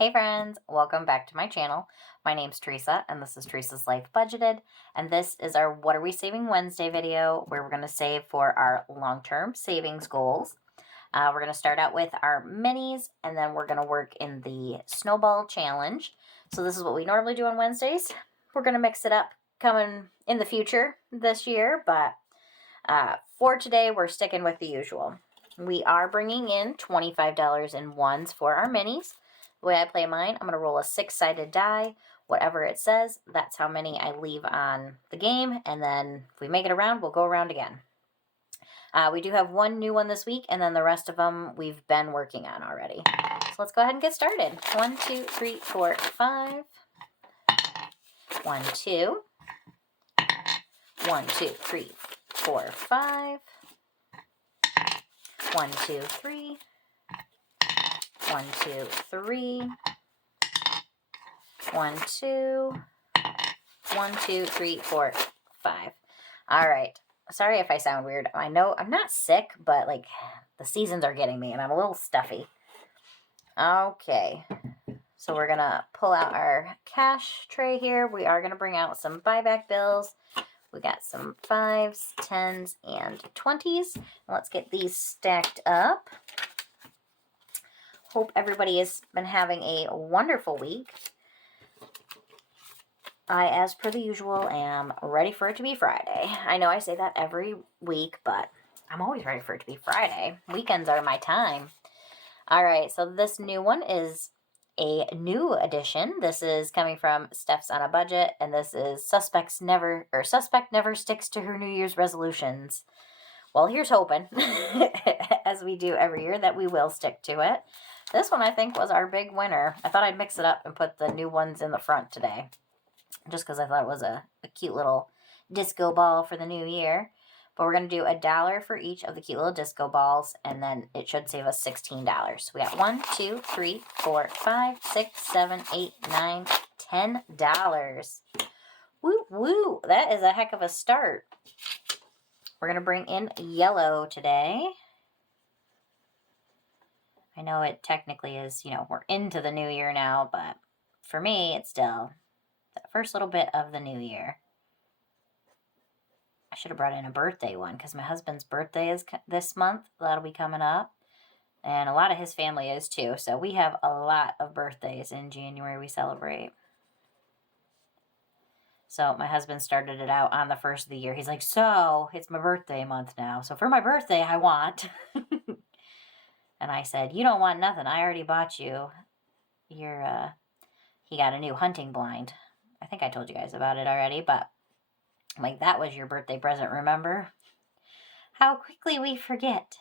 Hey friends, welcome back to my channel. My name's Teresa and this is Teresa's Life Budgeted, and this is our What Are We Saving Wednesday video where we're going to save for our long-term savings goals. We're going to start out with our minis and then we're going to work in the Snowball challenge. So this is what we normally do on Wednesdays. We're going to mix it up coming in the future this year, but for today we're sticking with the usual. We are bringing in $25 in ones for our minis. The way I play mine, I'm going to roll a 6-sided die. Whatever it says, that's how many I leave on the game. And then if we make it around, we'll go around again. We do have one new one this week, and then the rest of them we've been working on already. So let's go ahead and get started. 1, 2, 3, 4, 5. 1, 2. 1, 2, 3, 4, 5. 1, 2, 3. 1, 2, 3. 1, 2. 1, 2, 3, 4, 5. All right. Sorry if I sound weird. I know I'm not sick, but like the seasons are getting me and I'm a little stuffy. Okay. So we're going to pull out our cash tray here. We are going to bring out some buyback bills. We got some 5s, 10s, and 20s. Let's get these stacked up. Hope everybody has been having a wonderful week. I, as per the usual, am ready for it to be Friday. I know I say that every week, but I'm always ready for it to be Friday. Weekends are my time. All right, so this new one is a new edition. This is coming from Steph's on a Budget, and this is Suspect never sticks to her New Year's resolutions. Well, here's hoping, as we do every year, that we will stick to it. This one, I think, was our big winner. I thought I'd mix it up and put the new ones in the front today, just because I thought it was a cute little disco ball for the new year. But we're going to do $1 for each of the cute little disco balls, and then it should save us $16. So we got 1, 2, 3, 4, 5, 6, 7, 8, 9, $10. Woo, woo. That is a heck of a start. We're going to bring in yellow today. I know it technically is, we're into the new year now, but for me, it's still the first little bit of the new year. I should have brought in a birthday one because my husband's birthday is this month. That'll be coming up. And a lot of his family is too. So we have a lot of birthdays in January we celebrate. So my husband started it out on the first of the year. He's like, so it's my birthday month now. So for my birthday, I want. And I said, you don't want nothing. I already bought you he got a new hunting blind. I think I told you guys about it already, but I'm like, that was your birthday present, remember? How quickly we forget.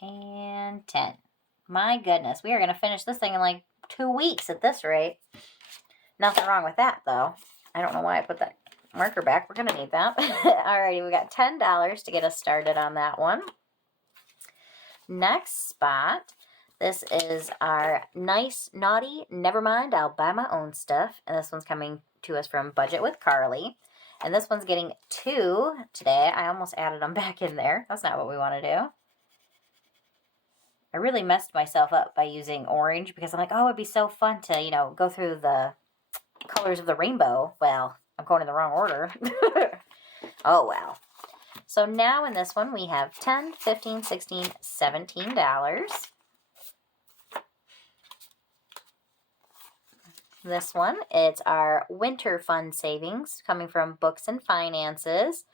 And 10. My goodness, we are going to finish this thing in like 2 weeks at this rate. Nothing wrong with that, though. I don't know why I put that marker back. We're going to need that. Alrighty, we got $10 to get us started on that one. Next spot, this is our nice, naughty, never mind, I'll buy my own stuff. And this one's coming to us from Budget with Carly. And this one's getting 2 today. I almost added them back in there. That's not what we want to do. I really messed myself up by using orange because I'm like, oh, it'd be so fun to, go through the colors of the rainbow. Well, I'm going in the wrong order. Oh, well. So now in this one, we have $10, $15, $16, $17. This one, it's our winter fund savings coming from BooksAndFinances.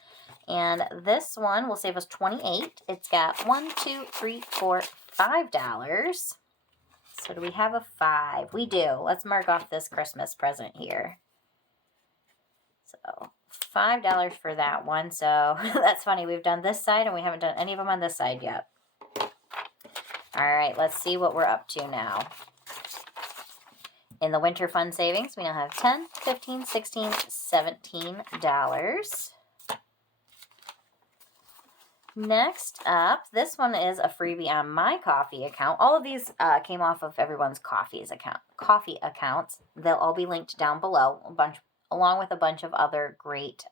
And this one will save us $28. It's got $1, $2, $3, $4, $5. So do we have a 5? We do. Let's mark off this Christmas present here. So $5 for that one. So that's funny. We've done this side and we haven't done any of them on this side yet. All right, let's see what we're up to now. In the winter fund savings, we now have $10, $15, $16, $17. Next up, this one is a freebie on my coffee account. All of these came off of everyone's coffee accounts. They'll all be linked down below, along with a bunch of other great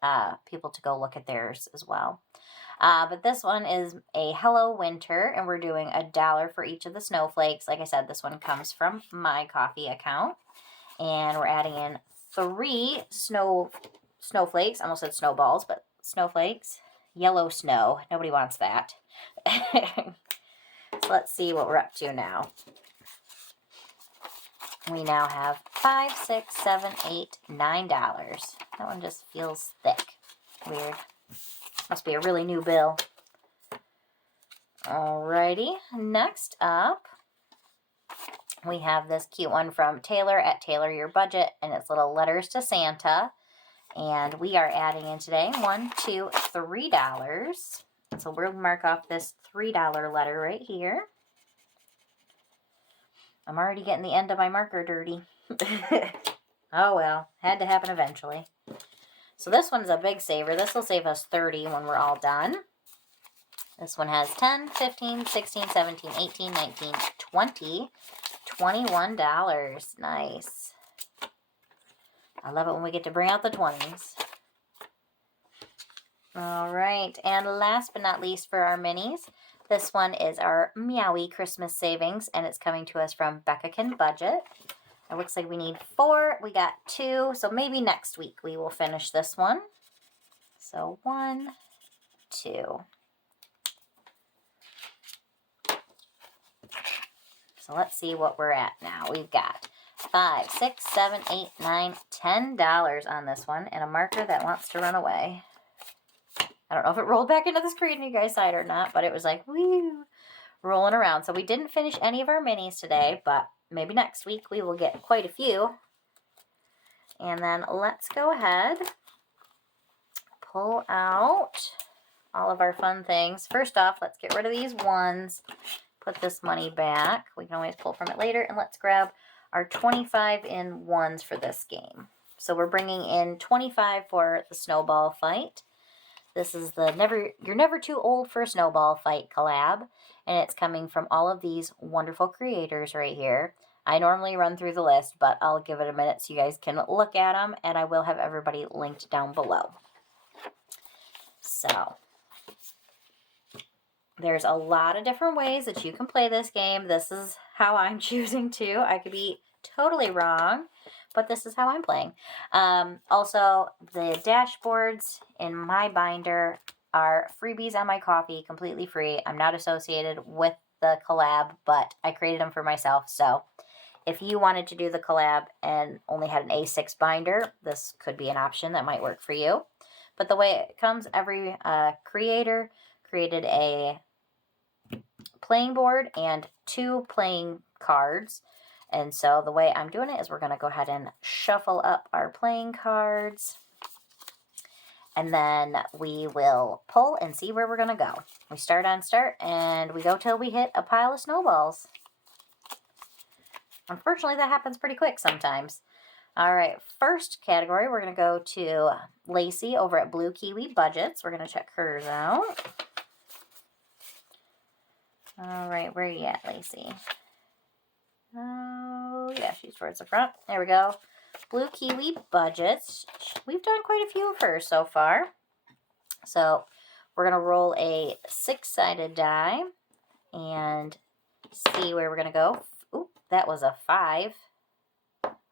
people to go look at theirs as well. But this one is a Hello Winter, and we're doing $1 for each of the snowflakes. Like I said, this one comes from my coffee account. And we're adding in 3 snowflakes. I almost said snowballs, but snowflakes. Yellow snow. Nobody wants that. So let's see what we're up to now. We now have $5, $6, $7, $8, $9. That one just feels thick. Weird. Must be a really new bill. Alrighty. Next up, we have this cute one from Taylor at Taylor Your Budget, and it's little letters to Santa. And we are adding in today $1, $2, $3. So we'll mark off this $3 letter right here. I'm already getting the end of my marker dirty. Oh well, had to happen eventually. So this one's a big saver. This will save us $30 when we're all done. This one has $10, $15, $16, $17, $18, $19, $20, $21. Nice. I love it when we get to bring out the 20s. All right, and last but not least for our minis, this one is our Meowie Christmas Savings, and it's coming to us from Becka Can Budget. It looks like we need 4. We got 2, so maybe next week we will finish this one. So 1, 2. So let's see what we're at now. We've got $5, $6, $7, $8, $9, $10 on this one, and a marker that wants to run away. I don't know if it rolled back into the screen you guys saw it or not, but it was like, woo, rolling around. So we didn't finish any of our minis today, but maybe next week we will get quite a few. And then let's go ahead, pull out all of our fun things. First off, let's get rid of these ones. Put this money back. We can always pull from it later. And let's grab our 25 in ones for this game. So we're bringing in 25 for the snowball fight. This is the You're Never Too Old for a Snowball Fight collab, and it's coming from all of these wonderful creators right here. I normally run through the list, but I'll give it a minute so you guys can look at them, and I will have everybody linked down below. So, there's a lot of different ways that you can play this game. This is how I'm choosing to. I could be totally wrong, but this is how I'm playing. Also, the dashboards in my binder are freebies on my coffee, completely free. I'm not associated with the collab, but I created them for myself. So if you wanted to do the collab and only had an A6 binder, this could be an option that might work for you. But the way it comes, every creator created a playing board and 2 playing cards. And so the way I'm doing it is we're going to go ahead and shuffle up our playing cards. And then we will pull and see where we're going to go. We start on start and we go till we hit a pile of snowballs. Unfortunately, that happens pretty quick sometimes. All right, first category, we're going to go to Lacey over at Blue Kiwi Budgets. We're going to check hers out. All right, where are you at, Lacey? Oh, yeah, she's towards the front. There we go. Blue Kiwi Budgets. We've done quite a few of hers so far. So we're going to roll a 6-sided die and see where we're going to go. Oop, that was a 5.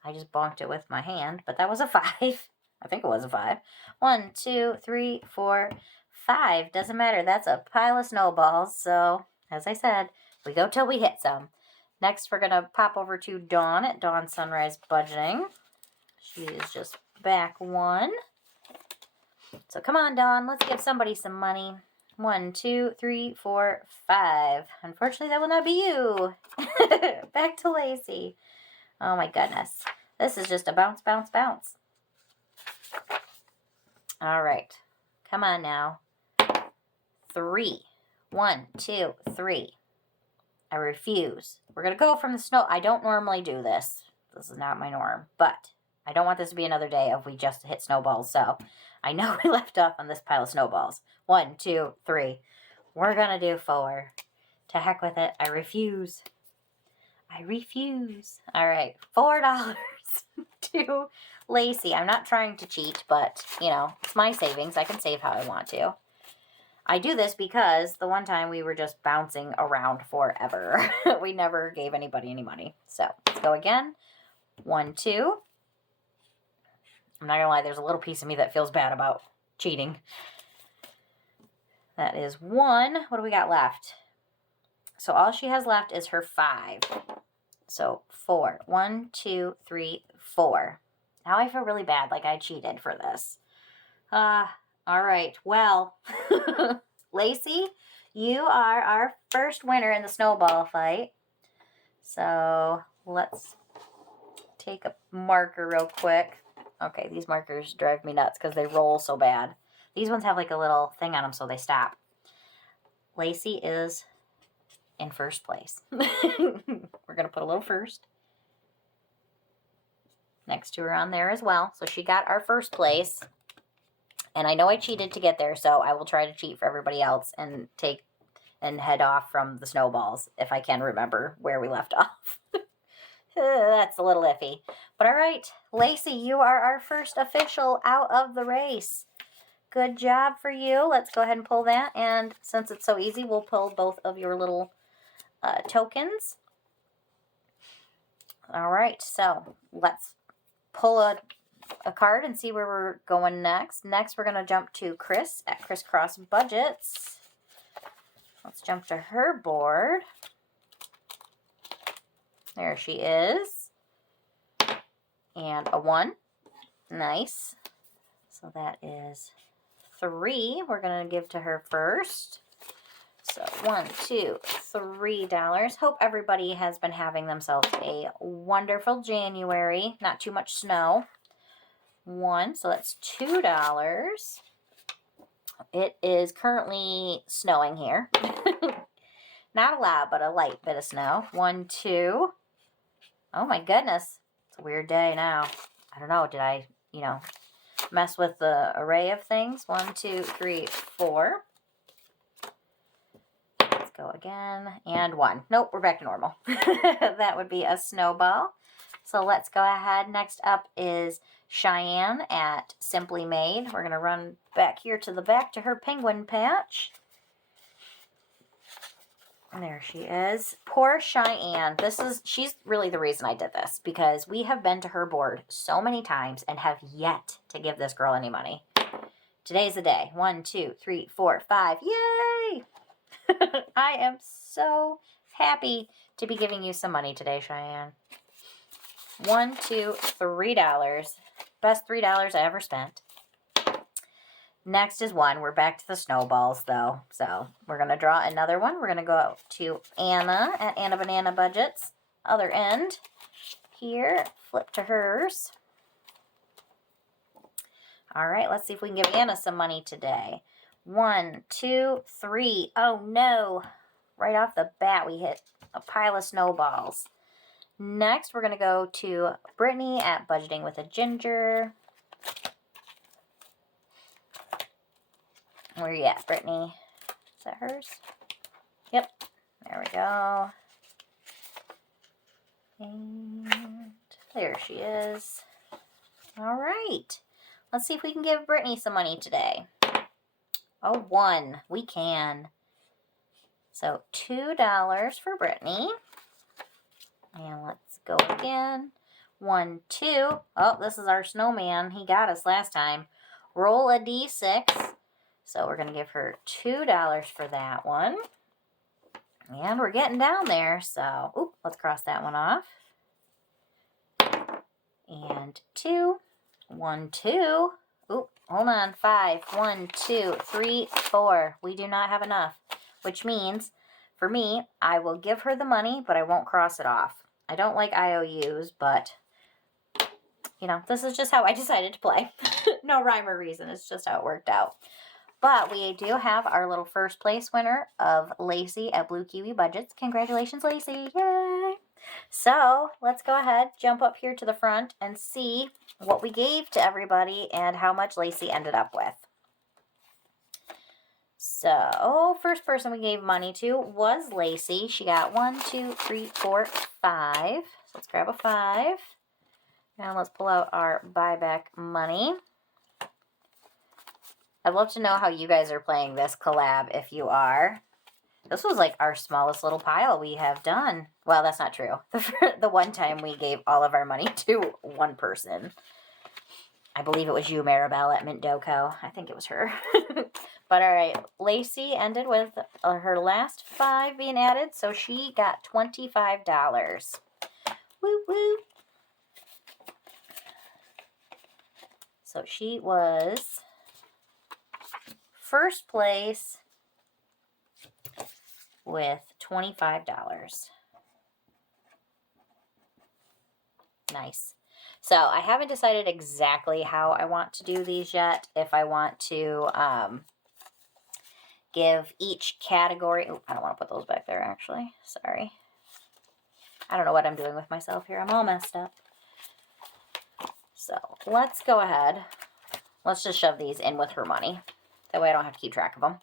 I just bonked it with my hand, but that was a 5. I think it was a 5. 1, 2, 3, 4, 5. Doesn't matter. That's a pile of snowballs. So, as I said, we go till we hit some. Next, we're going to pop over to Dawn at Dawn Sunrise Budgeting. She is just back 1. So come on, Dawn. Let's give somebody some money. 1, 2, 3, 4, 5. Unfortunately, that will not be you. Back to Lacey. Oh, my goodness. This is just a bounce, bounce, bounce. All right. Come on now. 3. 1, 2, 3. I refuse. We're going to go from the snow. I don't normally do this. This is not my norm. But I don't want this to be another day of we just hit snowballs. So I know we left off on this pile of snowballs. 1, 2, 3. We're going to do 4. To heck with it. I refuse. I refuse. All right. $4 to Lacey. I'm not trying to cheat, but, you know, it's my savings. I can save how I want to. I do this because the one time we were just bouncing around forever. We never gave anybody any money. So let's go again. 1, 2. I'm not gonna lie, there's a little piece of me that feels bad about cheating. That is 1. What do we got left? So all she has left is her 5. So 4. 1, 2, 3, 4. Now I feel really bad, like I cheated for this. All right. Well, Lacey, you are our first winner in the snowball fight. So let's take a marker real quick. Okay, these markers drive me nuts because they roll so bad. These ones have like a little thing on them so they stop. Lacey is in first place. We're going to put a little first next to her on there as well. So she got our first place. And I know I cheated to get there, so I will try to cheat for everybody else and head off from the snowballs if I can remember where we left off. That's a little iffy. But all right, Lacey, you are our first official out of the race. Good job for you. Let's go ahead and pull that. And since it's so easy, we'll pull both of your little tokens. All right, so let's pull a card and see where we're going next. Next, we're going to jump to Chris at Crisscross Budgets. Let's jump to her board. There she is. And a 1. Nice. So that is 3. We're going to give to her first. So $1, $2, $3. Hope everybody has been having themselves a wonderful January. Not too much snow. 1, so that's $2. It is currently snowing here. Not a lot, but a light bit of snow. 1, 2. Oh my goodness. It's a weird day now. I don't know. Did I, mess with the array of things? 1, 2, 3, 4. Let's go again. And 1. Nope, we're back to normal. That would be a snowball. So let's go ahead. Next up is Cheyenne at Simply Made. We're going to run back here to the back to her penguin patch. And there she is. Poor Cheyenne. She's really the reason I did this, because we have been to her board so many times and have yet to give this girl any money. Today's the day. 1, 2, 3, 4, 5. Yay! I am so happy to be giving you some money today, Cheyenne. 1, 2, $3. Best $3 I ever spent. Next is 1. We're back to the snowballs, though. So we're going to draw another one. We're going to go to Anna at AnnaBananaBudgets. Other end. Here. Flip to hers. All right. Let's see if we can give Anna some money today. 1, 2, 3. Oh, no. Right off the bat, we hit a pile of snowballs. Next, we're going to go to Brittany at BudgetingwithaGinger. Where are you at, Brittany? Is that hers? Yep. There we go. And there she is. All right. Let's see if we can give Brittany some money today. Oh, 1. We can. So $2 for Brittany. And let's go again. 1, 2. Oh, this is our snowman. He got us last time. Roll a d6. So we're going to give her $2 for that one. And we're getting down there. So, let's cross that one off. And 2. 1, 2. Hold on. 5. 1, 2, 3, 4. We do not have enough. Which means, for me, I will give her the money, but I won't cross it off. I don't like IOUs, but, this is just how I decided to play. No rhyme or reason. It's just how it worked out. But we do have our little first place winner of Lacey at Blue Kiwi Budgets. Congratulations, Lacey. Yay! So let's go ahead, jump up here to the front and see what we gave to everybody and how much Lacey ended up with. So, first person we gave money to was Lacey. She got 1, 2, 3, 4, 5. So let's grab a 5. Now let's pull out our buyback money. I'd love to know how you guys are playing this collab if you are. This was like our smallest little pile we have done. Well, that's not true. The one time we gave all of our money to one person. I believe it was you, Maribel, at Mint Doco. I think it was her. But all right, Lacey ended with her last 5 being added, so she got $25. Woo woo. So she was first place with $25. Nice. So I haven't decided exactly how I want to do these yet. If I want to give each category... Oh, I don't want to put those back there, actually. Sorry. I don't know what I'm doing with myself here. I'm all messed up. So let's go ahead. Let's just shove these in with her money. That way I don't have to keep track of them.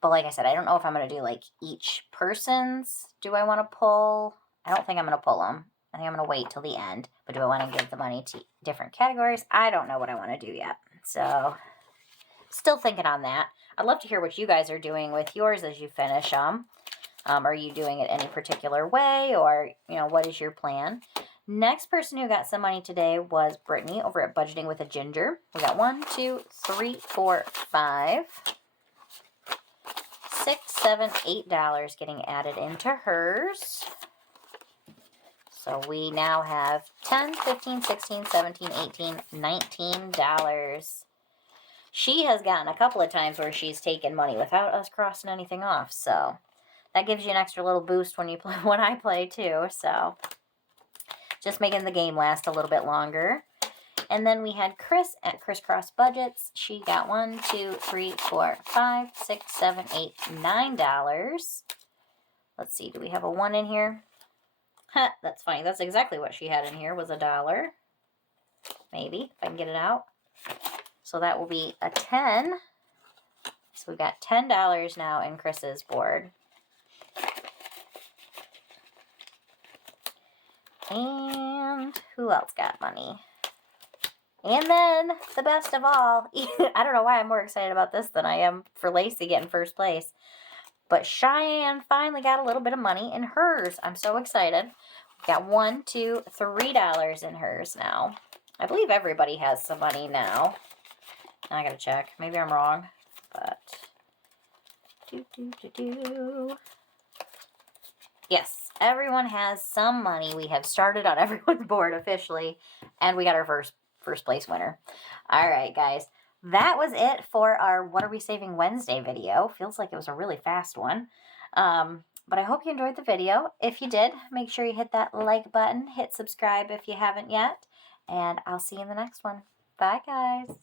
But like I said, I don't know if I'm going to do like each person's. Do I want to pull? I don't think I'm going to pull them. I think I'm going to wait till the end. But do I want to give the money to different categories? I don't know what I want to do yet. So still thinking on that. I'd love to hear what you guys are doing with yours as you finish them. Are you doing it any particular way, or, you know, what is your plan? Next person who got some money today was Brittany over at BudgetingwithaGinger. We got 1, 2, 3, 4, 5, 6, 7, $8 getting added into hers. So we now have $10, $15, $16, $17, $18, $19. She has gotten a couple of times where she's taken money without us crossing anything off. So that gives you an extra little boost when you play, when I play too. So just making the game last a little bit longer. And then we had Chris at Crisscross Budgets. She got 1, 2, 3, 4, 5, 6, 7, 8, $9. Let's see, do we have a 1 in here? Huh, that's funny. That's exactly what she had in here, was $1. Maybe, if I can get it out. So that will be a 10. So we've got $10 now in Chris's board. And who else got money? And then, the best of all, I don't know why I'm more excited about this than I am for Lacey getting first place. But Cheyenne finally got a little bit of money in hers. I'm so excited. We've got $1, $2, $3 in hers now. I believe everybody has some money now. I gotta check. Maybe I'm wrong. But, yes, everyone has some money. We have started on everyone's board officially. And we got our first place winner. All right, guys. That was it for our What Are We Saving Wednesday video. Feels like it was a really fast one. But I hope you enjoyed the video. If you did, make sure you hit that like button. Hit subscribe if you haven't yet. And I'll see you in the next one. Bye, guys.